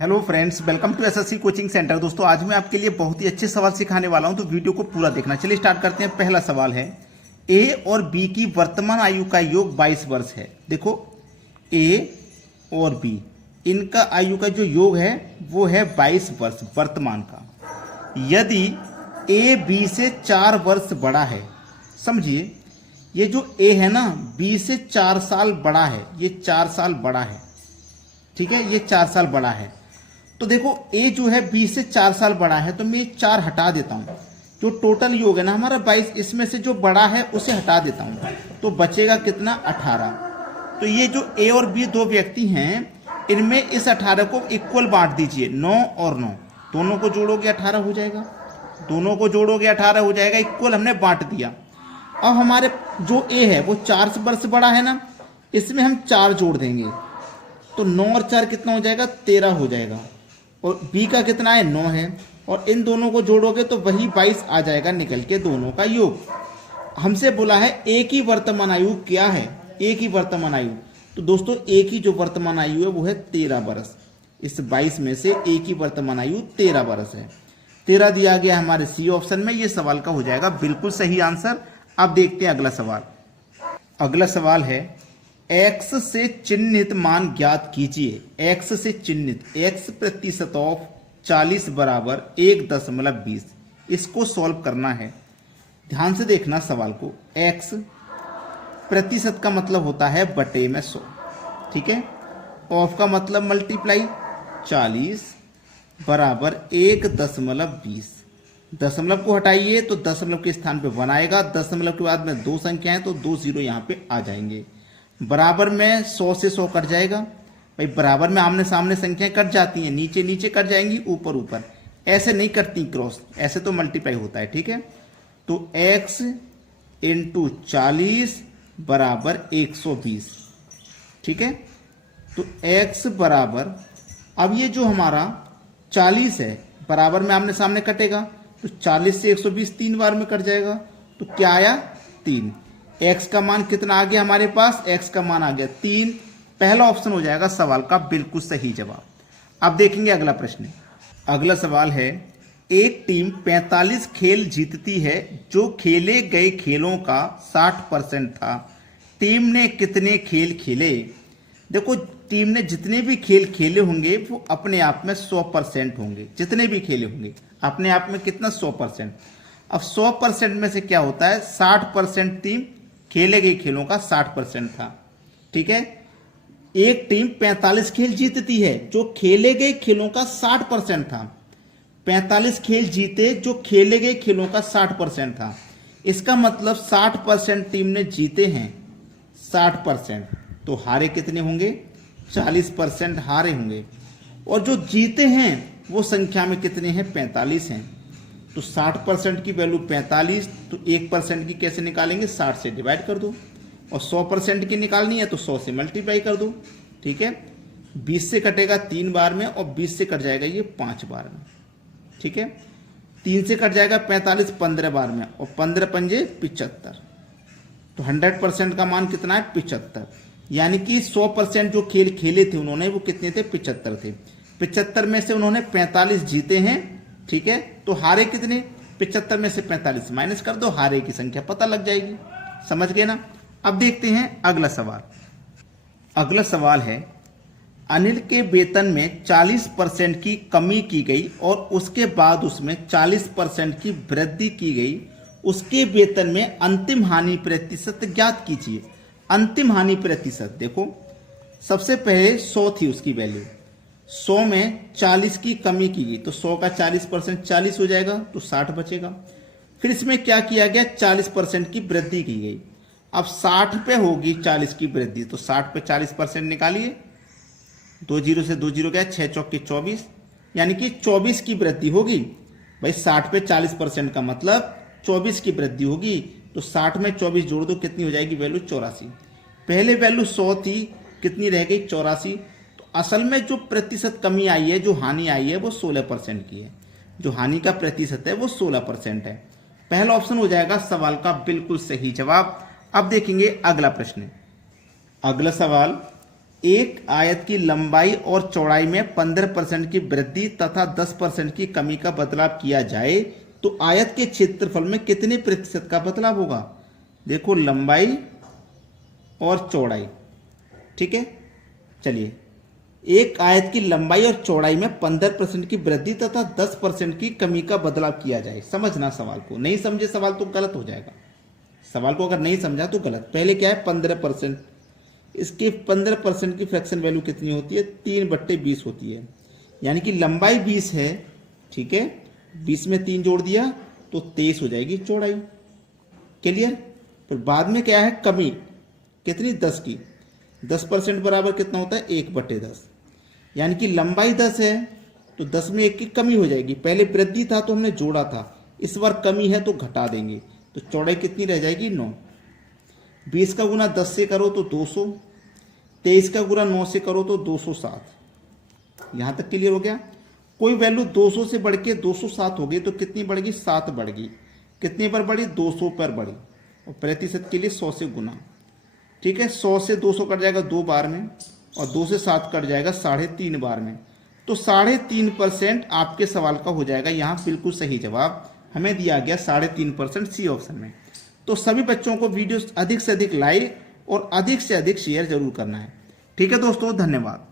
Hello friends, welcome to SSC coaching centre. दोस्तों, आज मैं आपके लिए बहुत ही अच्छे सवाल सिखाने वाला हूं, तो वीडियो को पूरा देखना। चलिए स्टार्ट करते हैं। पहला सवाल है, ए और बी की वर्तमान आयु का योग 22 वर्ष है। देखो, ए और बी इनका आयु का जो योग है वो है 22 वर्ष वर्तमान का। यदि ए बी से 4 वर्ष बड़ा है, समझिए ये जो ए है ना, बी से 4 साल बड़ा है, ये 4 साल बड़ा है, ठीक है, ये 4 साल बड़ा है। तो देखो, ए जो है 20 से 4 साल बड़ा है, तो मैं ये 4 हटा देता हूं। जो टोटल योग है ना हमारा 22, इसमें से जो बड़ा है उसे हटा देता हूं, तो बचेगा कितना, 18। तो ये जो ए और बी दो व्यक्ति हैं, इनमें इस 18 को इक्वल बांट दीजिए। 9 और 9 दोनों को जोड़ोगे 18 हो जाएगा, दोनों को जोड़ोगे 18 हो जाएगा, इक्वल हमने बांट दिया। अब हमारे जो ए है वो 4 वर्ष बड़ा है ना, इसमें हम 4 जोड़ देंगे, तो 9 और 4 कितना हो जाएगा, 13 हो जाएगा। और बी का कितना है, 9 है, और इन दोनों को जोड़ोगे तो वही 22 आ जाएगा निकल के, दोनों का योग। हमसे बोला है ए की वर्तमान आयु क्या है, ए की वर्तमान आयु। तो दोस्तों, ए की जो वर्तमान आयु है वो है 13 वर्ष। इस 22 में से ए की वर्तमान आयु 13 वर्ष है। 13 दिया गया हमारे सी ऑप्शन में। ये सवाल का हो जाएगा बिल्कुल सही आंसर। अब देखते हैं अगला सवाल। अगला सवाल है, x से चिन्हित मान ज्ञात कीजिए। x से चिन्हित, x प्रतिशत ऑफ 40 बराबर 1.20। इसको सॉल्व करना है। ध्यान से देखना सवाल को। x प्रतिशत का मतलब होता है बटे में 100, ठीक है। ऑफ का मतलब मल्टीप्लाई 40 बराबर 1.20। दशमलव को हटाइए तो दशमलव के स्थान पे 1 आएगा। दशमलव के बाद में 2 संख्याएं, तो 2 जीरो यहाँ पे आ जाएंगे। बराबर में 100 से 100 कट जाएगा। भाई, बराबर में आमने सामने संख्याएं कट जाती हैं, नीचे नीचे कट जाएंगी, ऊपर ऊपर ऐसे नहीं करती क्रॉस, ऐसे तो मल्टीप्लाई होता है, ठीक है। तो x इंटू 40 बराबर 120, ठीक है। तो x बराबर, अब ये जो हमारा 40 है, बराबर में आमने सामने कटेगा, तो 40 से 120 3 बार में कट जाएगा, तो क्या आया, 3। x का मान कितना आ गया हमारे पास, x का मान आ गया 3। पहला ऑप्शन हो जाएगा सवाल का बिल्कुल सही जवाब। अब देखेंगे अगला प्रश्न। अगला सवाल है, एक टीम 45 खेल जीतती है जो खेले गए खेलों का 60% था। टीम ने कितने खेल खेले। देखो, टीम ने जितने भी खेल खेले होंगे वो अपने आप में 100% होंगे। जितने भी खेले होंगे अपने आप में कितना, 100%। अब 100% में से क्या होता है, 60% टीम खेले गए खेलों का 60% था, ठीक है। एक टीम 45 खेल जीतती है जो खेले गए खेलों का 60% था। 45 खेल जीते जो खेले गए खेलों का 60% था। इसका मतलब 60% टीम ने जीते हैं, 60%, तो हारे कितने होंगे, 40% हारे होंगे। और जो जीते हैं वो संख्या में कितने हैं, 45 हैं। तो 60% की वैल्यू 45, तो 1% की कैसे निकालेंगे, 60 से डिवाइड कर दो। और 100% की निकालनी है तो 100 से मल्टीप्लाई कर दो, ठीक है। 20 से कटेगा 3 बार में, और 20 से कट जाएगा ये 5 बार में, ठीक है। 3 से कट जाएगा 45 15 बार में, और 15 पंजे 75। तो 100% का मान कितना है, 75। यानी कि 100% जो खेल खेले थे उन्होंने, वो कितने थे, 75 थे। 75 में से उन्होंने 45 जीते हैं, ठीक है। तो हारे कितने, 75 में से 45 माइनस कर दो, हारे की संख्या पता लग जाएगी। समझ गए ना। अब देखते हैं अगला सवाल। अगला सवाल है, अनिल के वेतन में 40% की कमी की गई और उसके बाद उसमें 40% की वृद्धि की गई। उसके वेतन में अंतिम हानि प्रतिशत ज्ञात कीजिए। अंतिम हानि प्रतिशत, देखो सबसे पहले 100 थी उसकी वैल्यू, 100 में 40 की कमी की गई, तो 100 का 40% 40 हो जाएगा, तो 60 बचेगा। फिर इसमें क्या किया गया, 40% की वृद्धि की गई। अब 60 पे होगी 40 की वृद्धि, तो 60 पे 40% निकालिए। 2 जीरो से 2 जीरो गया, 6 चौके 24, यानी कि 24 की वृद्धि होगी। भाई, 60 पे 40% का मतलब 24 की वृद्धि होगी, तो 60 में 24 जोड़ दो, कितनी हो जाएगी वैल्यू, 84। पहले वैल्यू 100 थी, कितनी रह गई, 84। तो असल में जो प्रतिशत कमी आई है, जो हानि आई है, वो 16% की है। जो हानि का प्रतिशत है वो 16% है। पहला ऑप्शन हो जाएगा सवाल का बिल्कुल सही जवाब। अब देखेंगे अगला प्रश्न। अगला सवाल, एक आयत की लंबाई और चौड़ाई में 15% की वृद्धि तथा 10% की कमी का बदलाव किया जाए तो आयत के क्षेत्रफल में कितने प्रतिशत का बदलाव होगा। देखो लंबाई और चौड़ाई, ठीक है। चलिए, एक आयत की लंबाई और चौड़ाई में 15% की वृद्धि तथा 10% की कमी का बदलाव किया जाए। समझना सवाल को, नहीं समझे सवाल तो गलत हो जाएगा। सवाल को अगर नहीं समझा तो गलत। पहले क्या है 15%, इसकी 15% की फ्रैक्शन वैल्यू कितनी होती है 3/20 होती है, यानी कि लंबाई 20 है, ठीक है। 20 में 3 जोड़ दिया तो 23 हो जाएगी चौड़ाई। क्लियर। फिर बाद में क्या है कमी कितनी 10 की, 10% बराबर कितना होता है 1/10, यानी कि लंबाई 10 है तो 10 में 1 की कमी हो जाएगी। पहले वृद्धि था तो हमने जोड़ा था, इस बार कमी है तो घटा देंगे, तो चौड़ाई कितनी रह जाएगी 9। 20 का गुना 10 से करो तो 200, 23 का गुना 9 से करो तो 207। यहां तक क्लियर हो गया। कोई वैल्यू 200 से बढ़ के 207 हो गई तो कितनी बढ़ गई 7 बढ़ गई। कितने पर बढ़ी 200 पर बढ़ी, और प्रतिशत के लिए 100 से गुना, ठीक है। 100 से 200 कट जाएगा 2 बार में, और 2 से 7 कट जाएगा 3.5 बार में, तो 3.5% आपके सवाल का हो जाएगा। यहाँ बिल्कुल सही जवाब हमें दिया गया 3.5% सी ऑप्शन में। तो सभी बच्चों को वीडियो अधिक से अधिक लाइक और अधिक से अधिक शेयर जरूर करना है। ठीक है दोस्तों, धन्यवाद।